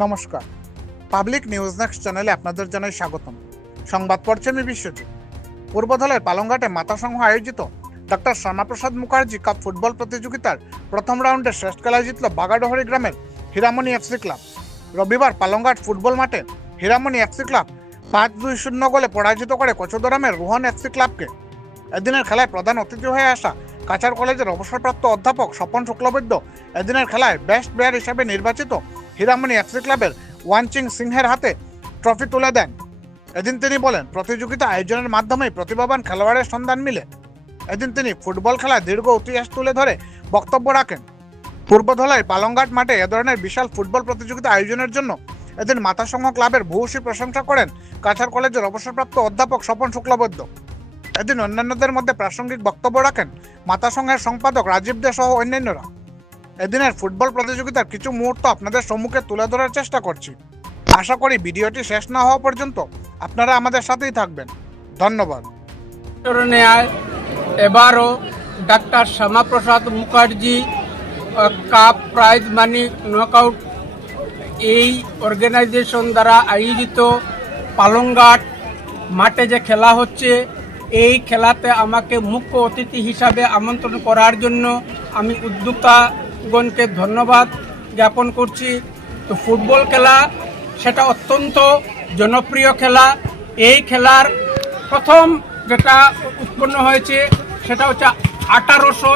নমস্কার। Public news next চ্যানেলে আপনাদের জানাই স্বাগতম। সংবাদ পড়ছেন আমি বিশ্বজিৎ। পূর্বধলের পালংঘাটে মাতা সংঘ আয়োজিত doctor Shyama Prasad Mukherjee cup football প্রতিযোগিতার প্রথম রাউন্ডে শ্রেষ্ঠ খেলায় জিতল বাগাডহরি গ্রামের হীরামণি এফসি ক্লাব। রবিবার পালংঘাট ফুটবল মাঠে হীরামণি এফসি ক্লাব পাঁচ দুই শূন্য গোলে পরাজিত করে কচুদরামের রোহন এফসি ক্লাবকে। এদিনের খেলায় প্রধান অতিথি হয়ে আসা কাছাড় কলেজের অবসরপ্রাপ্ত অধ্যাপক স্বপন শুক্লবৈদ্য এদিনের খেলায় বেস্ট প্লেয়ার হিসেবে নির্বাচিত হীরামণি এফসি ক্লাবের ওয়ানচিং সিংহের হাতে ট্রফি তুলে দেন। এদিন তিনি বলেন, প্রতিযোগিতা আয়োজনের মাধ্যমে প্রতিভাবান খেলোয়াড়ের সন্ধান মিলে। এদিন তিনি ফুটবল খেলায় দীর্ঘ ইতিহাস তুলে ধরে বক্তব্য রাখেন। পূর্বধলায় পালংঘাট মাঠে এ ধরনের বিশাল ফুটবল প্রতিযোগিতা আয়োজনের জন্য এদিন মাতা সংঘ ক্লাবের ভূয়সী প্রশংসা করেন কাছাড় কলেজের অবসরপ্রাপ্ত অধ্যাপক স্বপন শুক্লবৈদ্য। এদিন অন্যান্যদের মধ্যে প্রাসঙ্গিক বক্তব্য রাখেন মাতা সংঘের সম্পাদক রাজীব দে সহ অন্যান্যরা। এদিনের ফুটবল প্রতিযোগিতার কিছু মুহূর্ত আপনাদের সম্মুখে তুলে ধরার চেষ্টা করছি। আশা করি ভিডিওটি শেষ না হওয়া পর্যন্ত আপনারা আমাদের সাথেই থাকবেন। ধন্যবাদ। এবারও doctor Shyama Prasad Mukherjee cup prize money knockout এই অর্গানাইজেশন দ্বারা আয়োজিত পালংঘাট মাঠে যে খেলা হচ্ছে, এই খেলাতে আমাকে মুখ্য অতিথি হিসাবে আমন্ত্রণ করার জন্য আমি উদ্যোক্তাগণকে ধন্যবাদ জ্ঞাপন করছি। তো ফুটবল খেলা, সেটা অত্যন্ত জনপ্রিয় খেলা। এই খেলার প্রথম যেটা উৎপন্ন হয়েছে, সেটা হচ্ছে আঠারোশো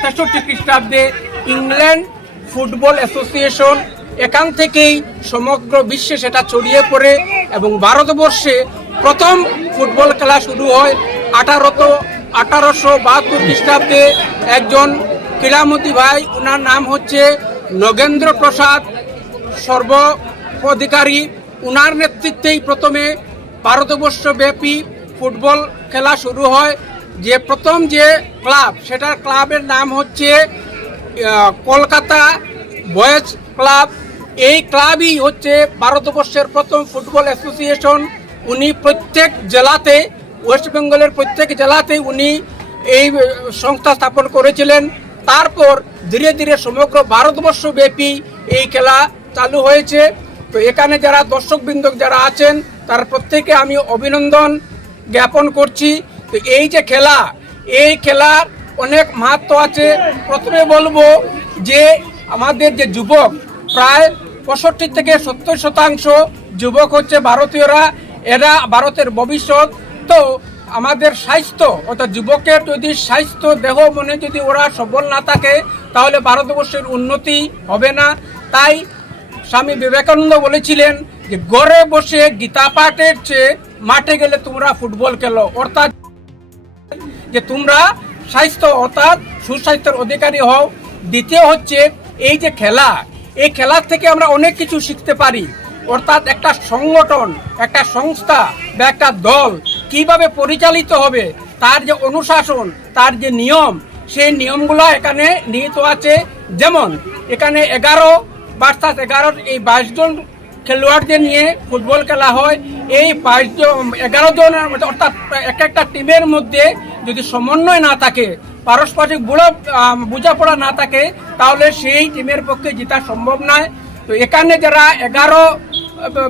তেষট্টি খ্রিস্টাব্দে ইংল্যান্ড ফুটবল অ্যাসোসিয়েশন এখান থেকেই সমগ্র বিশ্বে সেটা ছড়িয়ে পড়ে এবং ভারতবর্ষে প্রথম ফুটবল খেলা শুরু হয় আঠারোতো, আঠারোশো বাহাত্তর খ্রিস্টাব্দে একজন ক্রীড়ামন্ত্রী ভাই ওনার নাম হচ্ছে নগেন্দ্র প্রসাদ সর্ব অধিকারী উনার নেতৃত্বেই প্রথমে ভারতবর্ষব্যাপী ফুটবল খেলা শুরু হয়। যে প্রথম যে ক্লাব, সেটার ক্লাবের নাম হচ্ছে কলকাতা বয়েজ ক্লাব। এই ক্লাবই হচ্ছে ভারতবর্ষের প্রথম ফুটবল অ্যাসোসিয়েশন। উনি প্রত্যেক জেলাতে, ওয়েস্ট বেঙ্গলের প্রত্যেক জেলাতে উনি এই সংস্থা স্থাপন করেছিলেন। তারপর ধীরে ধীরে সমগ্র ভারতবর্ষব্যাপী এই খেলা চালু হয়েছে। তো এখানে যারা দর্শকবৃন্দ যারা আছেন, তার প্রত্যেকে আমি অভিনন্দন জ্ঞাপন করছি। তো এই যে খেলা, এই খেলার অনেক মাহাত্ম আছে। প্রথমে বলব যে আমাদের যে যুবক, প্রায় পঁয়ষট্টি থেকে সত্তর শতাংশ যুবক হচ্ছে ভারতীয়রা। এরা ভারতের ভবিষ্যৎ। তো আমাদের স্বাস্থ্য, অর্থাৎ যুবকের যদি স্বাস্থ্য, দেহ, মনে যদি ওরা সবল না থাকে, তাহলে ভারতবর্ষের উন্নতি হবে না। তাই স্বামী বিবেকানন্দ বলেছিলেন যে, ঘরে বসে গীতা পাঠের চেয়ে মাঠে গেলে তোমরা ফুটবল খেলো। অর্থাৎ যে তোমরা স্বাস্থ্য, অর্থাৎ সুস্বাস্থ্যের অধিকারী হও। দ্বিতীয় হচ্ছে, এই যে খেলা, এই খেলার থেকে আমরা অনেক কিছু শিখতে পারি। অর্থাৎ একটা সংগঠন, একটা সংস্থা বা একটা দল কীভাবে পরিচালিত হবে, তার যে অনুশাসন, তার যে নিয়ম, সেই নিয়মগুলো এখানে নিহিত আছে। যেমন, এখানে এগারো বার্সাস এগারো এই বাইশ জন খেলোয়াড়দের নিয়ে ফুটবল খেলা হয়। এই বাইশ জন, এগারো জনের মধ্যে অর্থাৎ এক একটা টিমের মধ্যে যদি সমন্বয় না থাকে, পারস্পরিক বুড়ো বোঝাপড়া না থাকে, তাহলে সেই টিমের পক্ষে জেতা সম্ভব নয়। তো এখানে যারা এগারো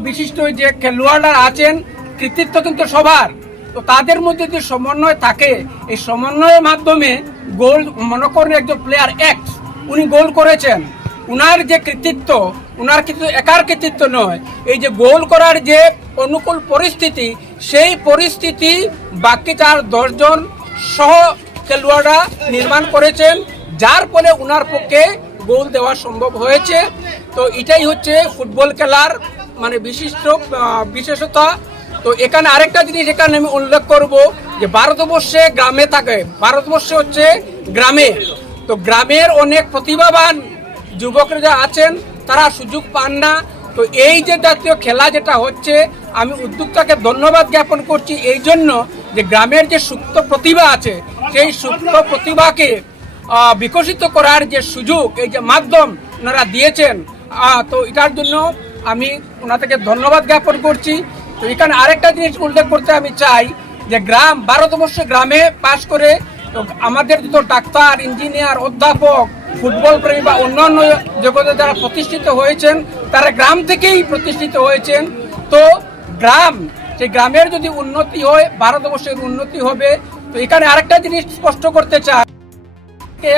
বিশিষ্ট যে খেলোয়াড়রা আছেন, কৃতিত্ব কিন্তু সবার। তো তাদের মধ্যে যে সমন্বয় থাকে, এই সমন্বয়ের মাধ্যমে গোল, মনে করেন একজন প্লেয়ার এক্স উনি গোল করেছেন। উনার যে কৃতিত্ব, উনার কিন্তু একার কৃতিত্ব নয়। এই যে গোল করার যে অনুকূল পরিস্থিতি, সেই পরিস্থিতি বাকি চার দশজন সহ খেলোয়াড়রা নির্মাণ করেছেন, যার ফলে উনার পক্ষে গোল দেওয়া সম্ভব হয়েছে। তো এটাই হচ্ছে ফুটবল খেলার মানে বিশিষ্ট বিশেষতা। তো এখানে আরেকটা জিনিস এখানে আমি উল্লেখ করব যে ভারতবর্ষে গ্রামে থাকে। ভারতবর্ষে হচ্ছে গ্রামে। তো গ্রামের অনেক প্রতিভাবান যুবকরা যা আছেন, তারা সুযোগ পান না। তো এই যে জাতীয় খেলা যেটা হচ্ছে, আমি উদ্যোক্তাকে ধন্যবাদ জ্ঞাপন করছি এই জন্য যে গ্রামের যে সুপ্ত প্রতিভা আছে, সেই সুপ্ত প্রতিভাকে বিকশিত করার যে সুযোগ, এই যে মাধ্যম ওনারা দিয়েছেন তো এটার জন্য আমি ওনাদেরকে ধন্যবাদ জ্ঞাপন করছি। তো এখানে আরেকটা জিনিস উল্লেখ করতে আমি চাই যে গ্রাম, ভারতবর্ষে গ্রামে পাশ করে আমাদের যত ডাক্তার, ইঞ্জিনিয়ার, অধ্যাপক ফুটবল প্রেমী বা অন্যান্য জগতে যারা প্রতিষ্ঠিত হয়েছেন, তারা গ্রাম থেকেই প্রতিষ্ঠিত হয়েছেন। তো গ্রাম, সেই গ্রামের যদি উন্নতি হয়, ভারতবর্ষের উন্নতি হবে। তো এখানে আরেকটা জিনিস স্পষ্ট করতে চাই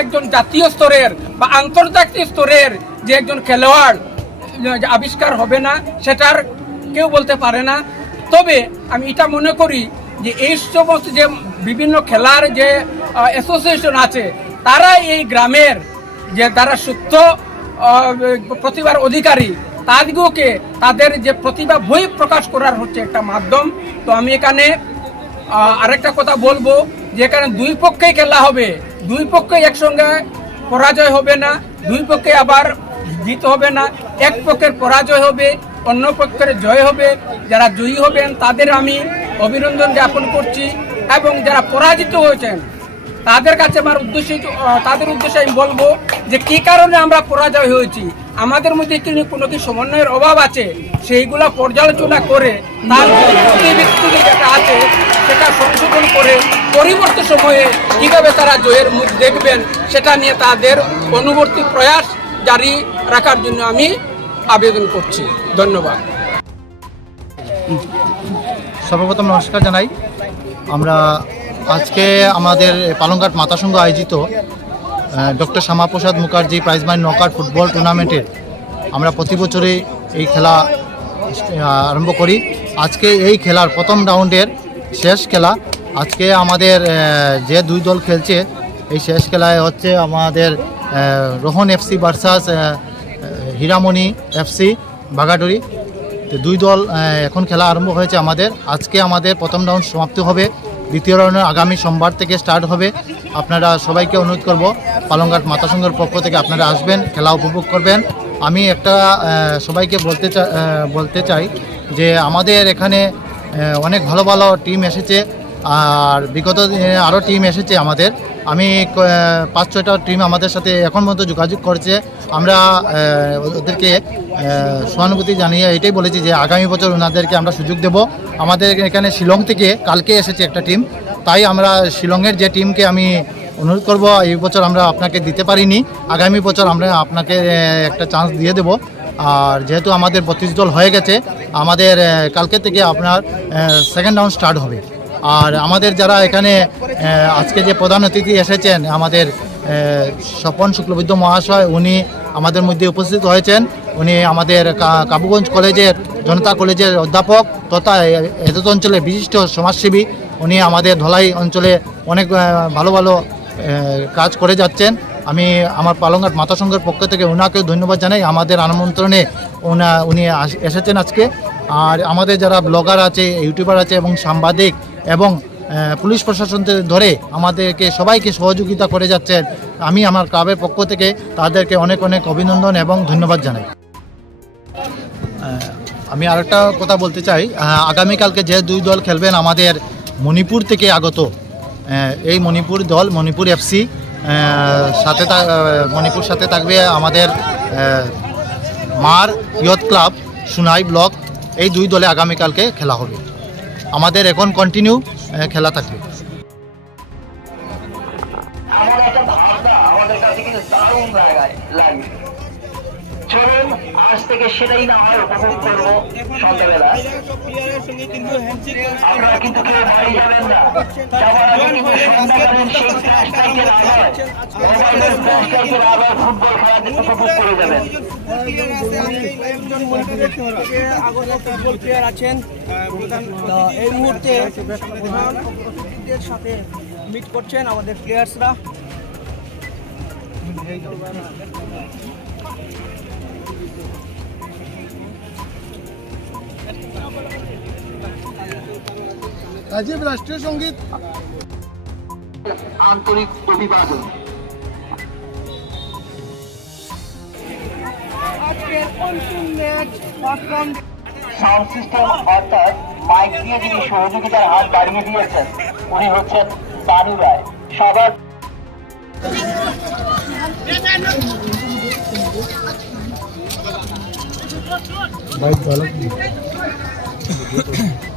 একজন জাতীয় স্তরের বা আন্তর্জাতিক স্তরের যে একজন খেলোয়াড় আবিষ্কার হবে না, সেটার কেউ বলতে পারে না। তবে আমি এটা মনে করি যে এই সমস্ত যে বিভিন্ন খেলার যে অ্যাসোসিয়েশন আছে তারা এই গ্রামের যে তারা সুস্থ প্রতিভার অধিকারী, তাদেরকে তাদের যে প্রতিভা বই প্রকাশ করার হচ্ছে একটা মাধ্যম। তো আমি এখানে আরেকটা কথা বলব যে এখানে দুই পক্ষেই খেলা হবে। দুই পক্ষে একসঙ্গে পরাজয় হবে না, দুই পক্ষে আবার জিত হবে না, এক পক্ষের পরাজয় হবে। অন্য পক্ষের জয় হবে, যারা জয়ী হবেন তাদের আমি অভিনন্দন জ্ঞাপন করছি এবং যারা পরাজিত হয়েছেন, তাদের কাছে আমার উদ্দেশ্যে, তাদের উদ্দেশ্যে আমি বলব যে কি কারণে আমরা পরাজয় হয়েছি? আমাদের মধ্যে কিন্তু কোনো কি সমন্বয়ের অভাব আছে? সেইগুলা পর্যালোচনা করে তার যেটা আছে, সেটা সংশোধন করে পরিবর্তন সময়ে কীভাবে তারা জয়ের মুখ দেখবেন, সেটা নিয়ে তাদের অনুবর্তী প্রয়াস জারি রাখার জন্য আমি আবেদন করছি। ধন্যবাদ। সর্বপ্রথম নমস্কার জানাই। আমরা আজকে আমাদের পালংঘাট মাতাসংঘ আয়োজিত doctor Shyama Prasad Mukherjee prize money knockout football টুর্নামেন্টের আমরা প্রতি বছরই এই খেলা আরম্ভ করি। আজকে এই খেলার প্রথম রাউন্ডের শেষ খেলা। আজকে আমাদের যে দুই দল খেলছে, এই শেষ খেলায় হচ্ছে আমাদের Rohan FC versus Hiramani FC বাগাডুরি তো দুই দল এখন খেলা আরম্ভ হয়েছে আমাদের। আজকে আমাদের প্রথম রাউন্ড সমাপ্তি হবে। দ্বিতীয় রাউন্ডের আগামী সোমবার থেকে স্টার্ট হবে। আপনারা সবাইকে অনুরোধ করব পালংঘাট মাতাসংঘের পক্ষ থেকে আপনারা আসবেন, খেলা উপভোগ করবেন। আমি একটা সবাইকে বলতে বলতে চাই যে আমাদের এখানে অনেক ভালো ভালো টিম এসেছে। আর বিগত আরও টিম এসেছে আমাদের। আমি পাঁচ, ছয়টা টিম আমাদের সাথে এখন পর্যন্ত যোগাযোগ করছে। আমরা ওদেরকে সহানুভূতি জানিয়ে এটাই বলেছি যে আগামী বছর ওনাদেরকে আমরা সুযোগ দেব। আমাদের এখানে শিলং থেকে কালকে এসেছে একটা টিম তাই আমরা শিলংয়ের যে টিমকে আমি অনুরোধ করব, এই বছর আমরা আপনাকে দিতে পারিনি। আগামী বছর আমরা আপনাকে একটা চান্স দিয়ে দেব। আর যেহেতু আমাদের বত্রিশ দল হয়ে গেছে, আমাদের কালকে থেকে আপনার সেকেন্ড রাউন্ড স্টার্ট হবে। আর আমাদের যারা এখানে আজকে যে প্রধান অতিথি এসেছেন, আমাদের স্বপন শুক্লবৈদ্য মহাশয়, উনি আমাদের মধ্যে উপস্থিত হয়েছেন। উনি আমাদের কাবুগঞ্জ কলেজের, জনতা কলেজের অধ্যাপক তথা এ- অঞ্চলে বিশিষ্ট সমাজসেবী। উনি আমাদের ধলাই অঞ্চলে অনেক ভালো ভালো কাজ করে যাচ্ছেন। আমি আমার পালংঘাট মাতা সংঘের পক্ষ থেকে ওনাকে ধন্যবাদ জানাই। আমাদের আমন্ত্রণে উনি এসেছেন আজকে। আর আমাদের যারা ব্লগার আছে, ইউটিউবার আছে এবং সাংবাদিক এবং পুলিশ প্রশাসন ধরে আমাদেরকে সবাইকে সহযোগিতা করে যাচ্ছেন। আমি আমার ক্লাবের পক্ষ থেকে তাদেরকে অনেক অনেক অভিনন্দন এবং ধন্যবাদ জানাই। আমি আরেকটা কথা বলতে চাই। আগামীকালকে যে দুই দল খেলবেন আমাদের মণিপুর থেকে আগত এই মণিপুর দল, মণিপুর এফসি সাথে মণিপুর সাথে থাকবে আমাদের মার ইয়ত ক্লাব, সুনাই ব্লক, এই দুই দলে আগামীকালকে খেলা হবে। আমাদের এখন কন্টিনিউ খেলা থাকবে। আমার একটা আমাদের কাছে কিন্তু দারুণ জায়গায় চলুন, আজ থেকে সেটাই না হয় উপভোগ করব সন্ধ্যাবেলা। আপনারা কিন্তু কেউ বাড়ি যাবেন না। যাওয়ার আগে কিন্তু সন্ধ্যাকালীন সেই ফ্ল্যাশ লাইটের আলোয় মোবাইলের ফ্ল্যাশ লাইটের আলোয় ফুটবল খেলাতে উপভোগ করে যাবেন। প্লেয়ার আছেন এই মুহূর্তে সাথে মিট করছেন আমাদের প্লেয়ার্সরা। রাজীব রাষ্ট্রীয় সংগীত। আন্তরিক অভিবাদন। সাউন্ড সিস্টেম অর্থাৎ মাইক দিয়ে যিনি সহযোগিতার হাত বাড়িয়ে দিয়েছেন উনি হচ্ছেন বানু রায়। সবার people.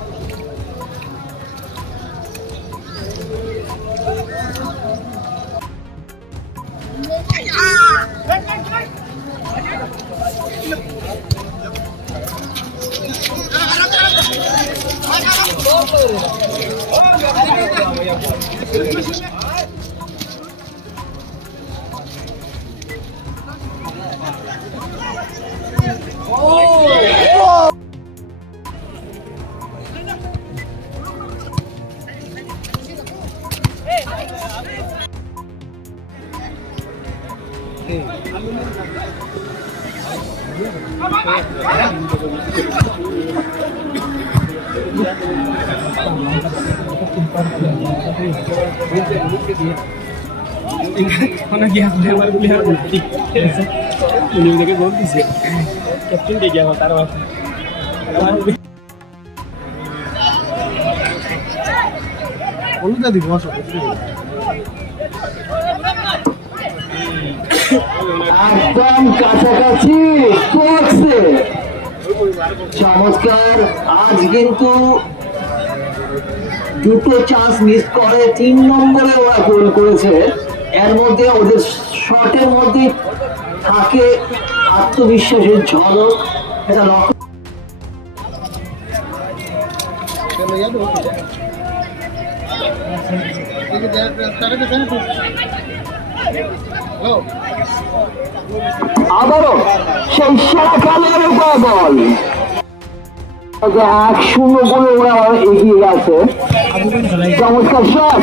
ini dia kan dia হলুদা দিব একদম কাছাকাছি চমৎকার। আজ কিন্তু দুটো চান্স মিস করে, তিন নম্বরে ওরা গোল করেছে। এর মধ্যে ওদের শটের মধ্যে থাকে আত্মবিশ্বাসের ঝলক। এটা লক্ষ্য আবারও সেই সেরা খেলোয়াড়ের উপর বল। এক শূন্য গোলে ওরা এগিয়ে গেছে। চমৎকার শট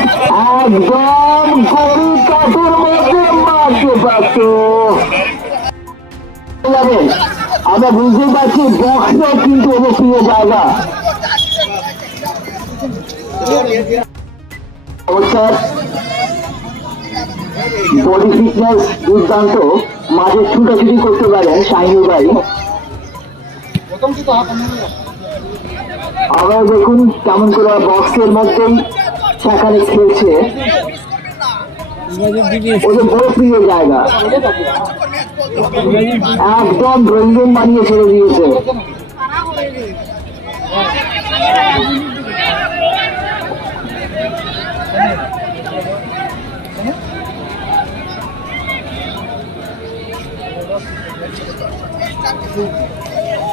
একদম গরু কাঠের মধ্যে মারতে পারত। আমরা বুঝতেই পারছি বক্সও কিন্তু ওদের প্রিয় জায়গা। বডি ফিটনেস দুর্দান্ত। মাঝে ছুটাছুটি করতে পারেন শাহিনুর ভাই। আবার দেখুন কেমন করে বক্সের মধ্যেই সেখানে খেলছে। ওদের বড় প্রিয় জায়গা। একদম রঙিন বানিয়ে ছেড়ে দিয়েছে।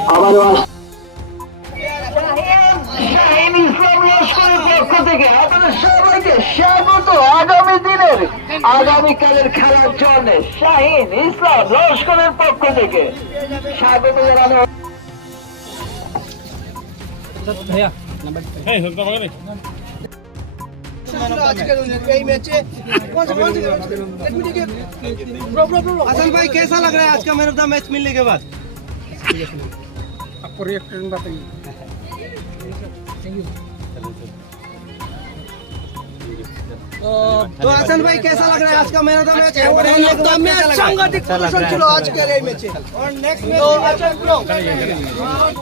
আবারও থেকে আপনাদের সবাইকে স্বাগত আগামী দিনের আগামীকালের খেলার জন্য শাহিন ইসলাম লস্করের পক্ষ থেকে স্বাগত জানানো ম্যাচে असल भाई कैसा लग रहा है आज का मैन ऑफ द मैच मिलने के बाद आपको रिएक्शन बताइए तो हसन भाई कैसा लग रहा है आज का man of the match man of the match संगठित प्रदर्शन ছিল আজকের এই ম্যাচে और नेक्स्ट मैच